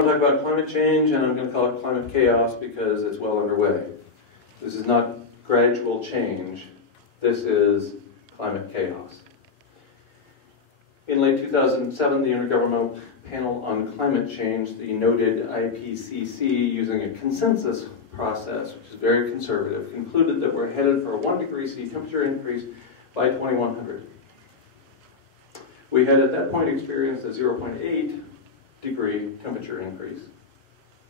want to talk about climate change, and I'm going to call it climate chaos because it's well underway. This is not gradual change. This is climate chaos. In late 2007, the Intergovernmental Panel on Climate Change, the noted IPCC, using a consensus process, which is very conservative, concluded that we're headed for a 1 degree C temperature increase by 2100. We had at that point experienced a 0.8 degree temperature increase.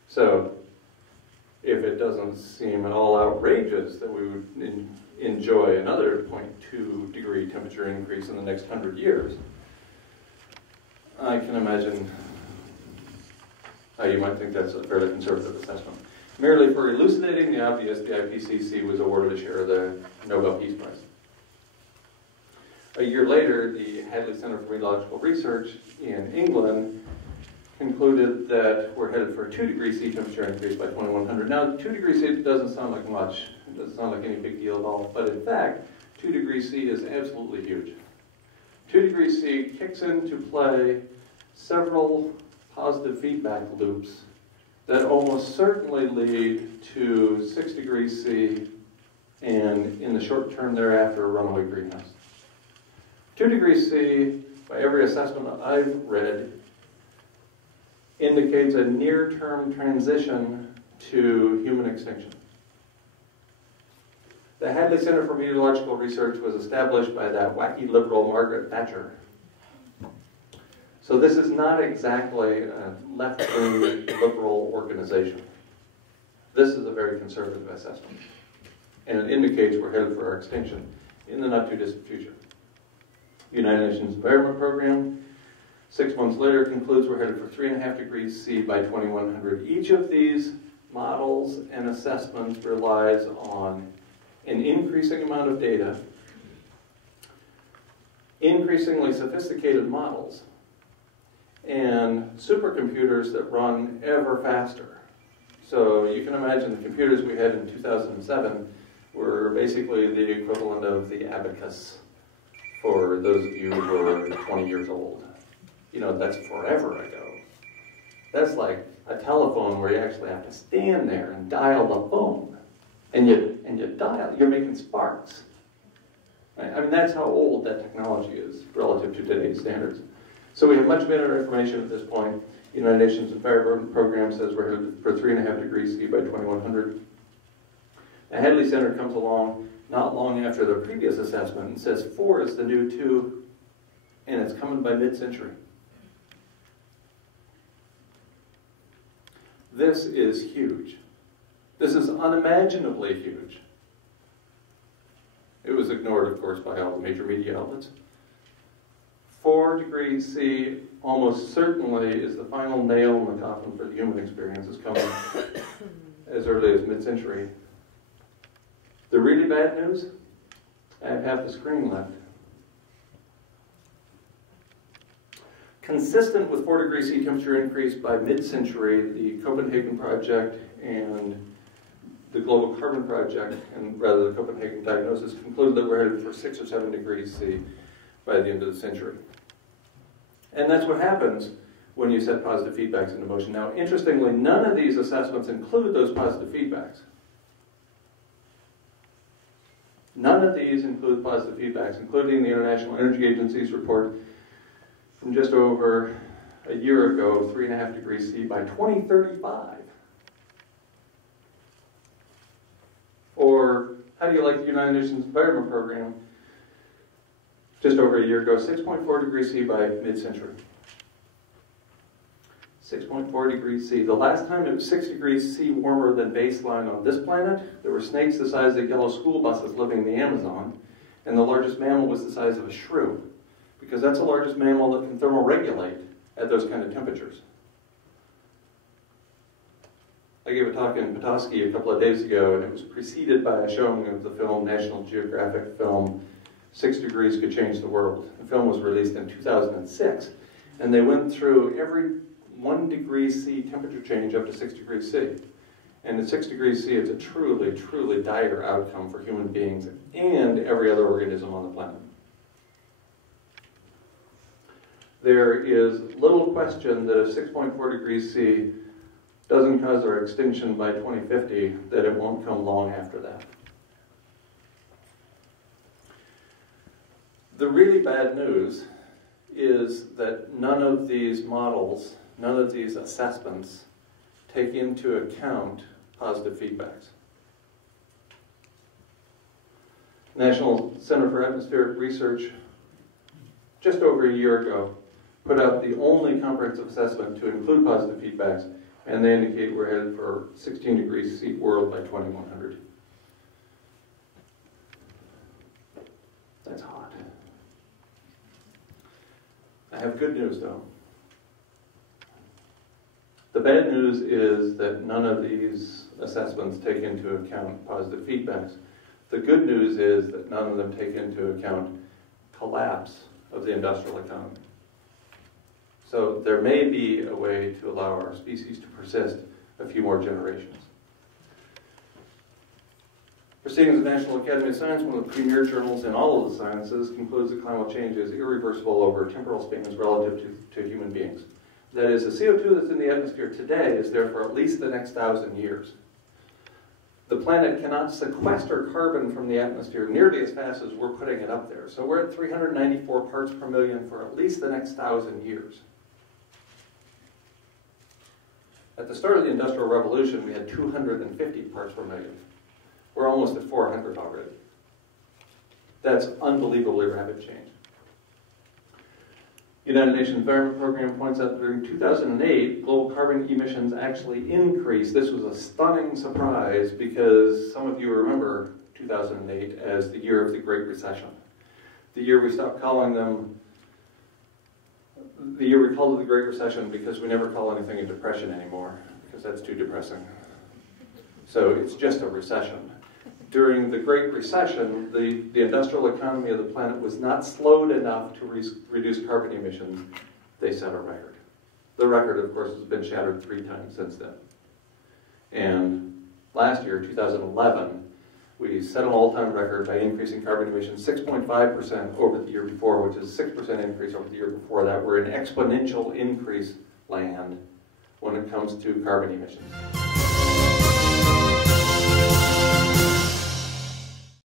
So if it doesn't seem at all outrageous that we would enjoy another 0.2 degree temperature increase in the next 100 years, I can imagine how you might think that's a fairly conservative assessment. Merely for elucidating the obvious, the IPCC was awarded a share of the Nobel Peace Prize. A year later, the Hadley Center for Meteorological Research in England concluded that we're headed for a 2 degree C temperature increase by 2100. Now, 2 degrees C doesn't sound like much. It doesn't sound like any big deal at all. But in fact, 2 degrees C is absolutely huge. 2 degrees C kicks into play several positive feedback loops that almost certainly lead to 6 degrees C and, in the short term thereafter, a runaway greenhouse. 2 degrees C, by every assessment I've read, indicates a near-term transition to human extinction. The Hadley Center for Meteorological Research was established by that wacky liberal Margaret Thatcher. So this is not exactly a left-wing liberal organization. This is a very conservative assessment. And it indicates we're headed for our extinction in the not-too-distant future. The United Nations Environment Program, 6 months later, concludes we're headed for 3.5 degrees C by 2100. Each of these models and assessments relies on an increasing amount of data, increasingly sophisticated models, and supercomputers that run ever faster. So you can imagine the computers we had in 2007 were basically the equivalent of the abacus for those of you who are 20 years old. You know, that's forever ago. That's like a telephone where you actually have to stand there and dial the phone. And you dial, you're making sparks. Right? I mean, that's how old that technology is relative to today's standards. So we have much better information at this point. The United Nations Environment Program says we're headed for 3.5 degrees C by 2100. The Hadley Center comes along not long after the previous assessment and says 4 is the new 2, and it's coming by mid-century. This is huge. This is unimaginably huge. It was ignored, of course, by all the major media outlets. 4 degrees C almost certainly is the final nail in the coffin for the human experience. It's coming as early as mid-century. The really bad news, I have half the screen left. Consistent with 4 degrees C temperature increase by mid-century, the Copenhagen Project and the Global Carbon Project, and rather the Copenhagen Diagnosis, concluded that we're headed for 6 or 7 degrees C by the end of the century. And that's what happens when you set positive feedbacks into motion. Now, interestingly, none of these assessments include those positive feedbacks. None of these include positive feedbacks, including the International Energy Agency's report from just over a year ago, 3.5 degrees C by 2035. Or, how do you like the United Nations Environment Program? Just over a year ago, 6.4 degrees C by mid-century. 6.4 degrees C. The last time it was 6 degrees C warmer than baseline on this planet, there were snakes the size of yellow school buses living in the Amazon, and the largest mammal was the size of a shrew, because that's the largest mammal that can thermoregulate at those kind of temperatures. I gave a talk in Petoskey a couple of days ago, and it was preceded by a showing of the film, National Geographic film, 6 Degrees Could Change the World. The film was released in 2006, and they went through every 1 degree C temperature change up to 6 degrees C. And at 6 degrees C, it's a truly, truly dire outcome for human beings and every other organism on the planet. There is little question that if 6.4 degrees C doesn't cause our extinction by 2050, that it won't come long after that. The really bad news is that none of these models, none of these assessments take into account positive feedbacks. National Center for Atmospheric Research, just over a year ago, put out the only comprehensive assessment to include positive feedbacks, and they indicate we're headed for 16 degrees C world by 2100. That's hot. I have good news, though. The bad news is that none of these assessments take into account positive feedbacks. The good news is that none of them take into account collapse of the industrial economy. So there may be a way to allow our species to persist a few more generations. Proceedings of the National Academy of Science, one of the premier journals in all of the sciences, concludes that climate change is irreversible over temporal spans relative to human beings. That is, the CO2 that's in the atmosphere today is there for at least the next 1,000 years. The planet cannot sequester carbon from the atmosphere nearly as fast as we're putting it up there. So we're at 394 parts per million for at least the next 1,000 years. At the start of the Industrial Revolution, we had 250 parts per million. We're almost at 400 already. That's unbelievably rapid change. The United Nations Environment Program points out that during 2008, global carbon emissions actually increased. This was a stunning surprise because some of you remember 2008 as the year of the Great Recession. The year we stopped calling them, the year we called it the Great Recession because we never call anything a depression anymore, because that's too depressing. So it's just a recession. During the Great Recession, the industrial economy of the planet was not slowed enough to reduce carbon emissions. They set a record. The record, of course, has been shattered 3 times since then. And last year, 2011, we set an all-time record by increasing carbon emissions 6.5% over the year before, which is a 6% increase over the year before that. We're in exponential increase land when it comes to carbon emissions.